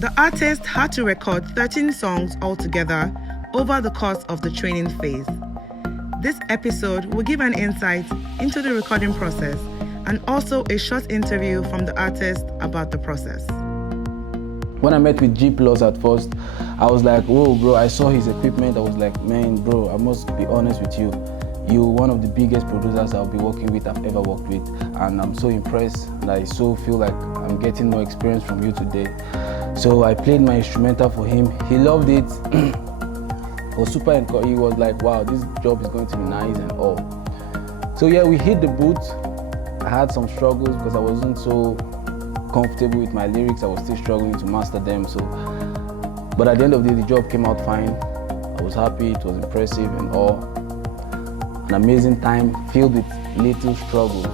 The artist had to record 13 songs altogether over the course of the training phase. This episode will give an insight into the recording process and also a short interview from the artist about the process. When I met with G+ at first, I was like, whoa bro, I saw his equipment. I was like, man bro, I must be honest with you. You're one of the biggest producers I've ever worked with. And I'm so impressed and I so feel like I'm getting more experience from you today. So I played my instrumental for him. He loved it. He was super encouraged. He was like, wow, this job is going to be nice and all. So yeah, we hit the booth. I had some struggles because I wasn't so comfortable with my lyrics. I was still struggling to master them. But at the end of the day, the job came out fine. I was happy, it was impressive and all. An amazing time filled with little struggles.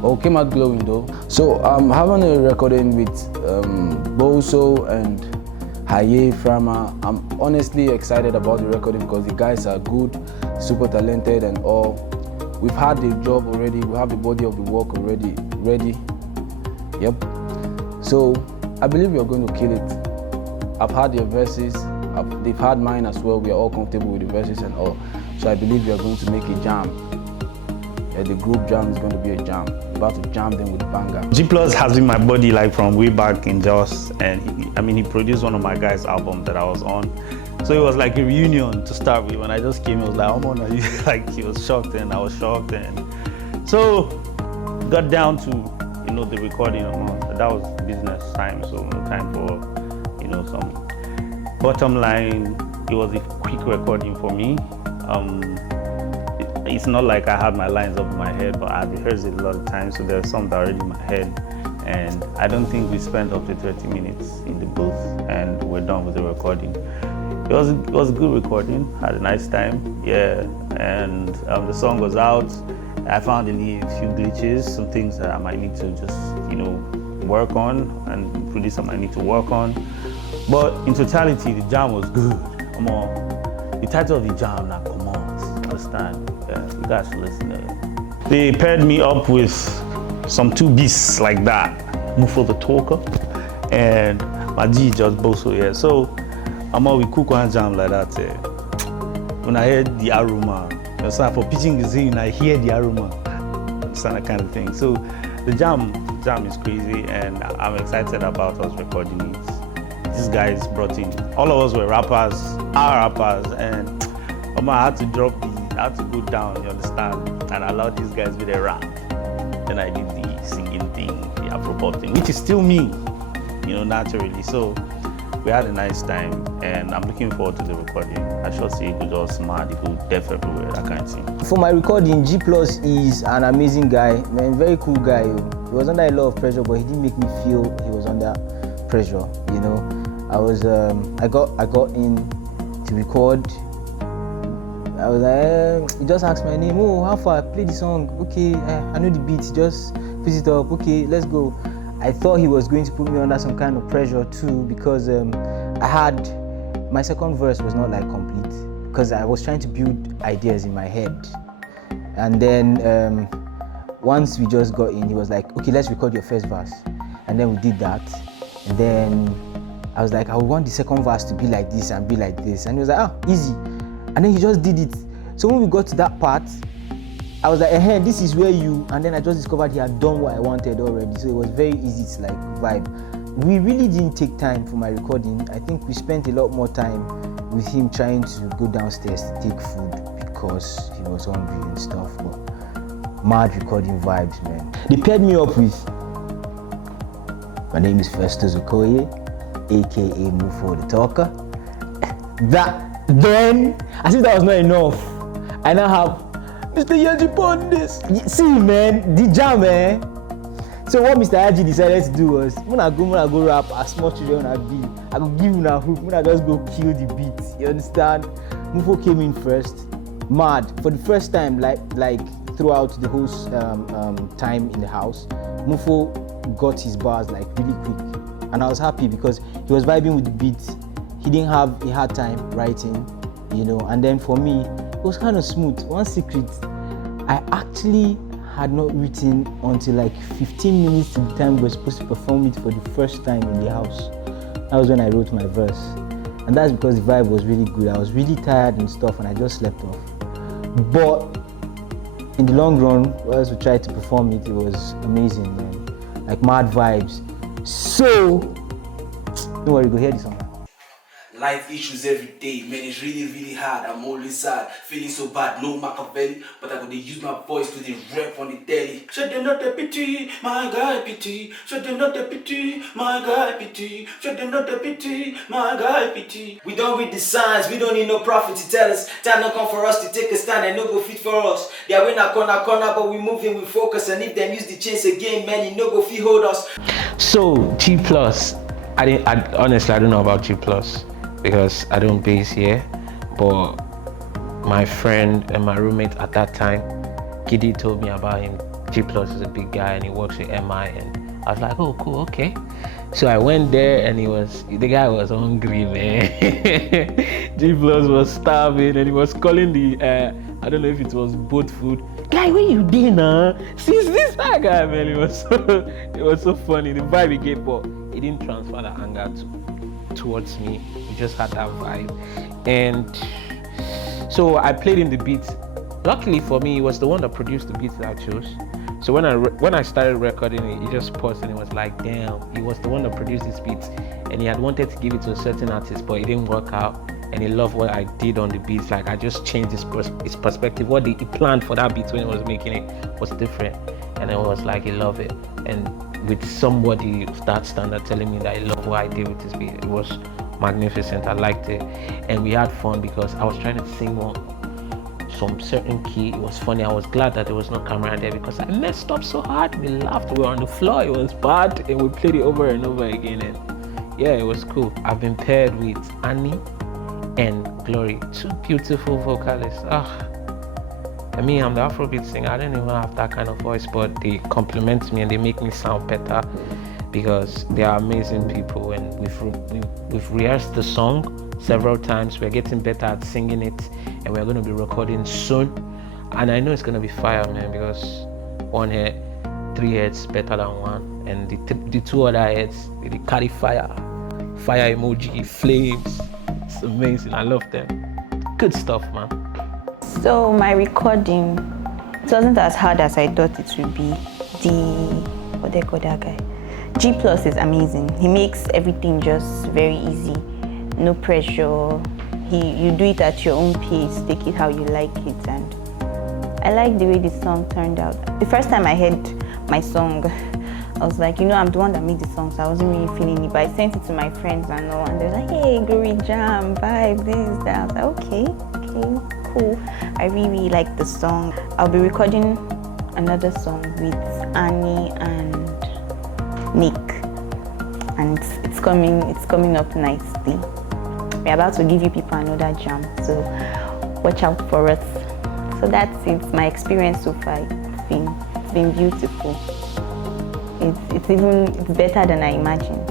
But it came out glowing though. So I'm having a recording with Boso and Haye Frama. I'm honestly excited about the recording because the guys are good, super talented and all. We've had the job already, we have the body of the work already ready. Yep. So I believe we are going to kill it. I've had their verses, they've had mine as well. We are all comfortable with the verses and all. So I believe we are going to make a jam. Yeah, the group jam is going to be a jam. We're about to jam them with a banger. G+ has been my buddy like from way back in Jos, and he produced one of my guys' albums that I was on. So it was like a reunion to start with. When I just came, it was like, oh man, like he was shocked and I was shocked, and so got down to the recording. That was business time, so no time for some bottom line. It was a quick recording for me. It's not like I had my lines up in my head, but I've rehearsed it a lot of times, so there's some that are already in my head. And I don't think we spent up to 30 minutes in the booth, and we're done with the recording. It was a good recording, had a nice time, yeah. And the song was out. I found a few glitches, some things that I might need to just, work on, and producer might need to work on. But in totality, the jam was good. Come on. The title of the jam, now come on. Understand? Yeah, you guys should listen to it. They paired me up with some two beasts like that. Mufo the Talker and my G just Boso, yeah. So we cook one jam like that. When I heard the aroma, for pitching the scene, I hear the aroma. That kind of thing. So the jam is crazy, and I'm excited about us recording it. These guys brought in, all of us were rappers, and I had to go down, you understand, and allow these guys with a rap. Then I did the singing thing, the apropos thing, which is still me, naturally. So we had a nice time, and I'm looking forward to the recording. I should say it could just mad, it could deaf everywhere, that kind of thing. For my recording, G+ is an amazing guy, man, very cool guy. He was under a lot of pressure, but he didn't make me feel he was under pressure, I got in to record. I was like, he just asked my name. Oh, how far? Play the song. Okay, I know the beat. Just pick it up. Okay, let's go. I thought he was going to put me under some kind of pressure too, because my second verse was not like complete, because I was trying to build ideas in my head. And then once we just got in, he was like, okay, let's record your first verse. And then we did that. And then I was like, I want the second verse to be like this and be like this. And he was like, easy. And then he just did it. So when we got to that part, I was like, this is where you, and then I just discovered he had done what I wanted already. So it was very easy to vibe. We really didn't take time for my recording. I think we spent a lot more time with him trying to go downstairs to take food because he was hungry and stuff. But mad recording vibes, man. They paired me up with, my name is Festus Okoye, aka Mufo the Talker. Then, as if that was not enough, I now have Mr. Yaji on this. See, man, the jam, man. So what Mr. Yaji decided to do was, when I go rap as small children I be, I go give him a hook, when I just go kill the beat. You understand? Mufo came in first, mad. For the first time, like throughout the whole time in the house, Mufo got his bars like really quick, and I was happy because he was vibing with the beat. He didn't have a hard time writing, and then for me, it was kind of smooth. One secret, I actually had not written until like 15 minutes to the time we were supposed to perform it for the first time in the house. That was when I wrote my verse. And that's because the vibe was really good. I was really tired and stuff, and I just slept off. But in the long run, as we tried to perform it, it was amazing, man. Like mad vibes. So, don't worry, go hear the song. Life issues every day, man, it's really hard. I'm always sad, feeling so bad, no Machiavelli. But I could use my voice to the rap on the telly. Should them not the pity, my guy pity. Should them not the pity, my guy pity. Should them not the pity, my guy pity. We don't read the signs, we don't need no prophet to tell us. Time no come for us to take a stand and no go fit for us. They are in a corner, but we moving with focus. And if them use the chains again, man, you no go fit hold us. So G Plus, honestly I don't know about G Plus because I don't base here, but my friend and my roommate at that time, Giddy, told me about him. G Plus is a big guy and he works with MI, and I was like, oh cool, okay. So I went there and the guy was hungry, man. G Plus was starving and he was calling the I don't know if it was boat food. Guy, where you doing now? See this guy, man. It was so funny. The vibe he gave, but he didn't transfer the anger towards me. He just had that vibe. And so I played him the beat. Luckily for me, he was the one that produced the beat that I chose. So when I started recording it, he just paused and he was like, damn, he was the one that produced this beat. And he had wanted to give it to a certain artist, but it didn't work out. And he loved what I did on the beats. Like I just changed his perspective. What he planned for that beat when he was making it was different. And it was like he loved it. And with somebody of that standard telling me that he loved what I did with this beat, it was magnificent. I liked it. And we had fun because I was trying to sing some certain key. It was funny. I was glad that there was no camera there because I messed up so hard. We laughed. We were on the floor. It was bad. And we played it over and over again. And yeah, it was cool. I've been paired with Annie and Glory, two beautiful vocalists. I mean, I'm the Afrobeat singer. I don't even have that kind of voice, but they compliment me and they make me sound better because they are amazing people. And we've rehearsed the song several times. We're getting better at singing it, and we're going to be recording soon. And I know it's going to be fire, man, because one head, 3 heads better than one, and the 2 other heads they carry fire emoji, flames. It's amazing. I love them. Good stuff, man. So my recording, it wasn't as hard as I thought it would be. What they call that guy? G Plus is amazing. He makes everything just very easy. No pressure. You do it at your own pace, take it how you like it, and I like the way the song turned out. The first time I heard my song, I was like, I'm the one that made the song, so I wasn't really feeling it, but I sent it to my friends and all, and they were like, hey, Glory Jam, vibe, this, that. I was like, okay, cool. I really like the song. I'll be recording another song with Annie and Nick, and it's coming up nicely. We're about to give you people another jam, so watch out for us. So that's it. My experience so far, it's been beautiful. It's better than I imagined.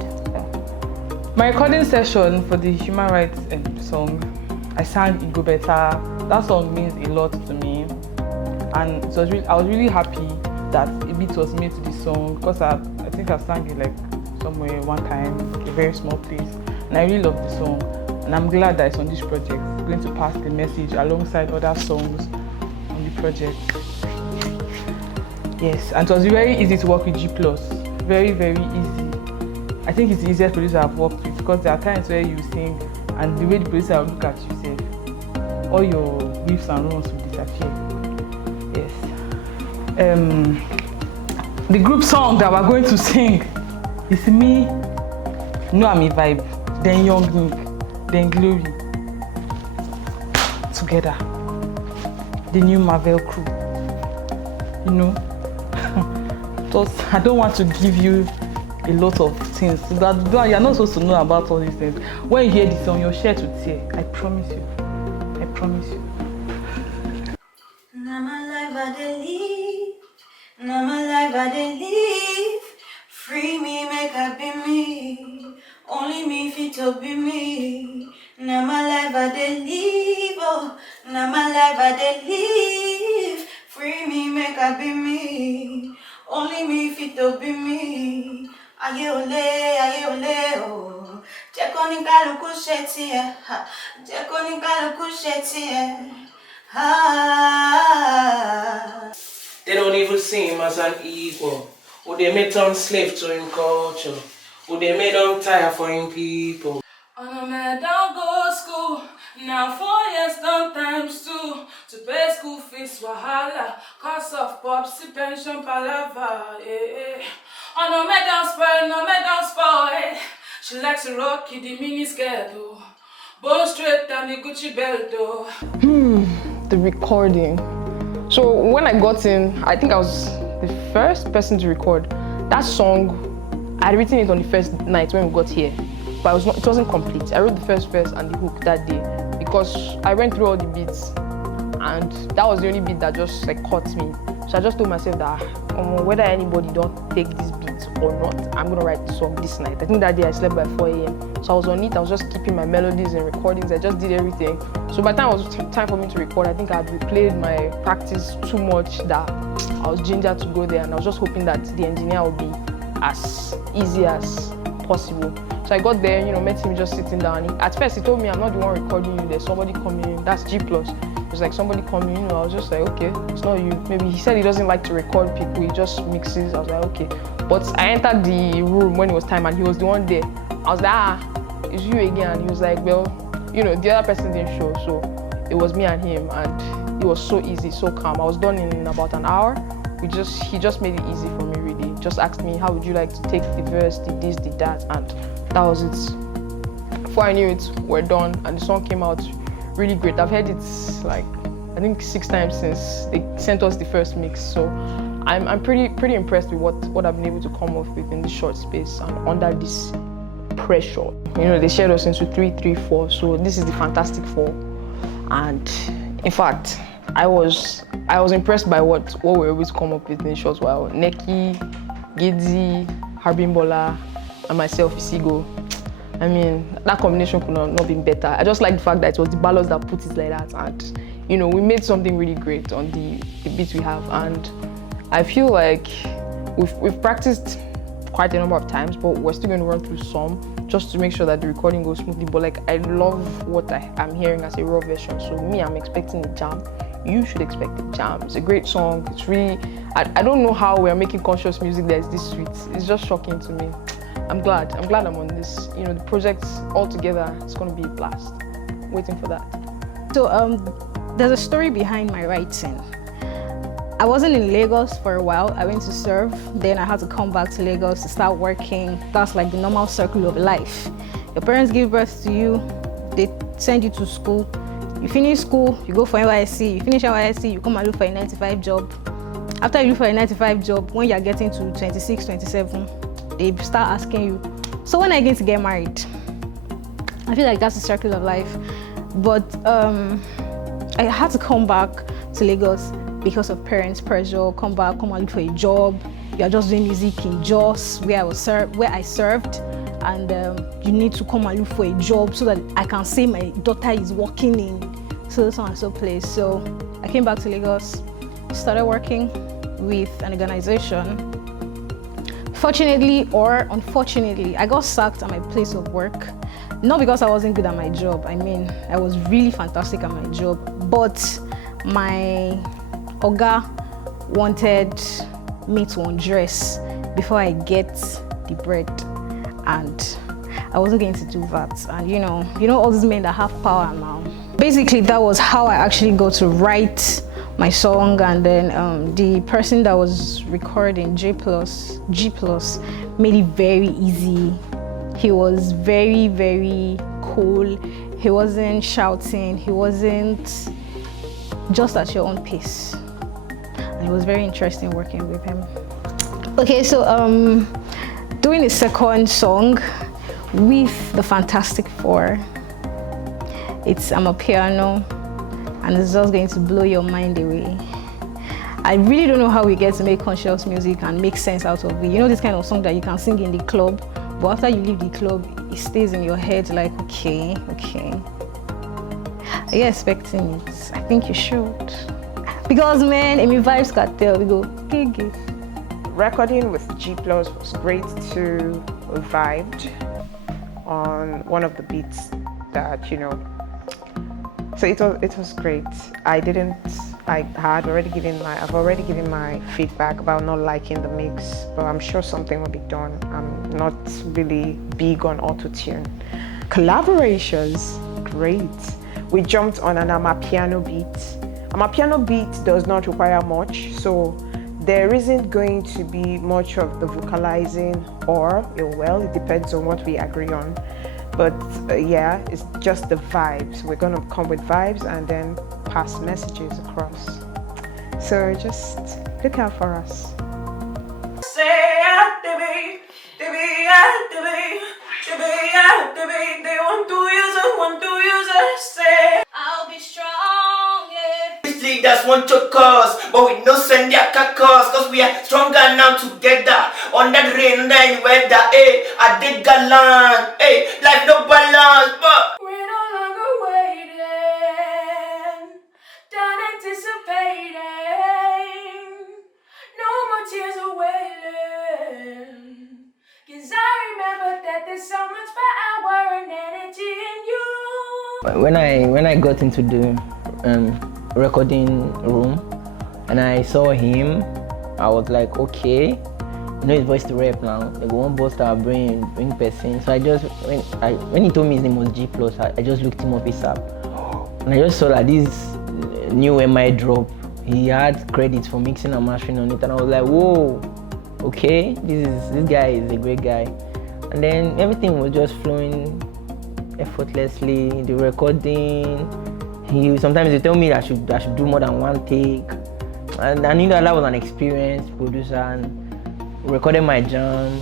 My recording session for the human rights song, I sang It Go Better. That song means a lot to me, and I was really happy that a beat was made to the song because I think I sang it like somewhere one time, a very small place, and I really love the song. And I'm glad that it's on this project. It's going to pass the message alongside other songs on the project. Yes, and it was very easy to work with G+. Very, very easy. I think it's the easiest producer I've worked with because there are times where you sing and the way the producer will look at you say, all your riffs and runs will disappear. Yes. The group song that we're going to sing is me, Noami Vibe, then Young Nick, then Glory. Together. The new Marvel crew. I don't want to give you a lot of things. You're not supposed to know about all these things. When you hear the song, your shirt will tear. I promise you. I promise you. Now my life I dey live. Now my life I dey live. Free me, make I be me. Only me fit to be me. Now my life I dey live. Oh, now my life I dey live. Free me, make I be me. Only me fit to be me. Aye ole, oh. kóníkálukú ṣe tiẹ̀, jẹ́ kóníkálukú ṣe tiẹ̀. They don't even see him as an equal. Or they made him slave to him culture. Or they made him tire for him people. On a man don't go school. Now 4 years done times 2. To pay school fees wahala. Cost of popsy pension palava. On a man don't spoil, no man don't spoil. She likes to rock the mini skirt though. Bow straight and the Gucci belt though. The recording. So when I got in, I think I was the first person to record. That song, I had written it on the first night when we got here, but it wasn't complete. I wrote the first verse and the hook that day because I went through all the beats and that was the only beat that just like caught me. So I just told myself that whether anybody don't take this beat or not, I'm gonna write the song this night. I think that day I slept by 4 a.m. So I was on it, I was just keeping my melodies and recordings, I just did everything. So by the time it was time for me to record, I think I had replayed my practice too much that I was gingered to go there, and I was just hoping that the engineer would be as easy as possible. So I got there, met him just sitting down. At first he told me, I'm not the one recording you, there's somebody coming, that's G+. It was like somebody coming, I was just like, okay, it's not you. Maybe he said he doesn't like to record people, he just mixes. I was like, okay. But I entered the room when it was time and he was the one there. I was like, it's you again. He was like, well, the other person didn't show, so it was me and him, and it was so easy, so calm. I was done in about an hour. He just made it easy for me, really. Just asked me, how would you like to take the verse, the this, the that, and that was it. Before I knew it, we're done, and the song came out really great. I've heard it like, I think 6 times since they sent us the first mix, so I'm pretty impressed with what I've been able to come up with in this short space and under this pressure. They shared us into 3, 3, 4, so this is the Fantastic Four. And in fact, I was impressed by what we were able to come up with in a short while. Neki, Gidzi, Harbimbola, and myself, Isigo. I mean, that combination could not have been better. I just like the fact that it was the balance that put it like that, and we made something really great on the beat we have, and I feel like we've practiced quite a number of times, but we're still going to run through some just to make sure that the recording goes smoothly. But like, I love what I'm hearing as a raw version, so me, I'm expecting a jam. You should expect a jam. It's a great song. It's really, I don't know how we're making conscious music that is this sweet. It's just shocking to me. I'm glad I'm on this. The project all together, it's going to be a blast. Waiting for that. So there's a story behind my writing. I wasn't in Lagos for a while. I went to serve, then I had to come back to Lagos to start working. That's like the normal circle of life. Your parents give birth to you, they send you to school. You finish school, you go for NYSC. You finish NYSC, you come and look for a 9-to-5 job. After you look for a 9-to-5 job, when you're getting to 26, 27, they start asking you, so when are you going to get married? I feel like that's the circle of life. But I had to come back to Lagos because of parents' pressure. Come and look for a job. You are just doing music in Jos, where I served, and you need to come and look for a job so that I can say my daughter is working in so and so place. So I came back to Lagos, started working with an organization. Fortunately or unfortunately, I got sacked at my place of work. Not because I wasn't good at my job. I mean, I was really fantastic at my job, but my Oga wanted me to undress before I get the bread, and I wasn't going to do that. And you know all these men that have power now. Basically, that was how I actually got to write my song, and then the person that was recording, G+, made it very easy. He was very, very cool. He wasn't shouting. He wasn't, just at your own pace. And it was very interesting working with him. Okay, so doing a second song with the Fantastic Four. I'm a piano, and it's just going to blow your mind away. I really don't know how we get to make conscious music and make sense out of it. This kind of song that you can sing in the club, but after you leave the club, it stays in your head like, okay. Are you expecting it? I think you should. Because man, Amy Vibes Cartel, we go, gig. Recording with G+ was great too. We vibed. on one of the beats that, you know. So it was great. I've already given my feedback about not liking the mix, but I'm sure something will be done. I'm not really big on auto-tune. Collaborations, great. We jumped on an amapiano beat. Amapiano beat does not require much, so there isn't going to be much of the vocalizing, or, well, it depends on what we agree on. But yeah, it's just the vibes. We're gonna come with vibes and then pass messages across. So just look out for us. They want to use us, say I'll be strong, yeah. These leaders want to cause, but we no send their cause, cause we are stronger now together. On that rain, on that weather, I did gallant, life no balance, but we're no longer waiting, done anticipating, no more tears of waiting, cause I remember that there's so much power and energy in you. When I got into the recording room and I saw him, I was like, okay, you know it's Voice2Rep now. They go on bust our bring person. So I just when he told me his name was G+, I just looked him up ASAP. And I just saw that this new MI drop, he had credits for mixing and mastering on it, and I was like, whoa, okay, this guy is a great guy. And then everything was just flowing effortlessly. The recording, sometimes he tell me that I should do more than one take, and I knew that was an experienced producer. And we recorded my jam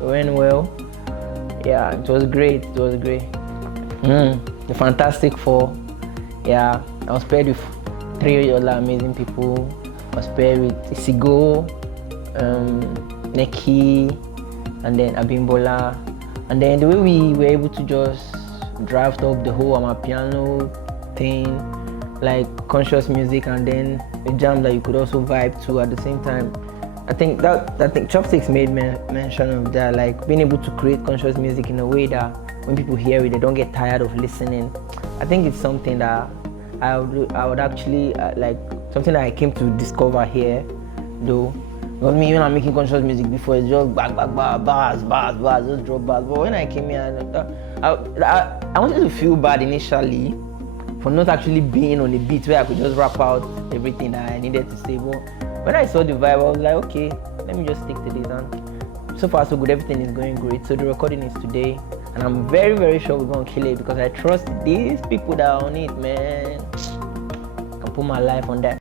went well. Yeah, it was great. The Fantastic Four. Yeah, I was paired with 3 other amazing people. I was paired with Isigo, Neki, and then Abimbola. And then the way we were able to just draft up the whole amapiano thing, like conscious music, and then a jam that you could also vibe to at the same time. I think Chopsticks made mention of that, like being able to create conscious music in a way that when people hear it, they don't get tired of listening. I think it's something that I would actually like, something that I came to discover here, though. Because me, when I'm making conscious music before, it's just bars, just drop bars. But when I came here, I wanted to feel bad initially for not actually being on a beat where I could just rap out everything that I needed to say. But when I saw the vibe, I was like, okay, let me just stick to this. And so far, so good. Everything is going great. So the recording is today, and I'm very, very sure we're gonna kill it because I trust these people that are on it, man. I can put my life on that.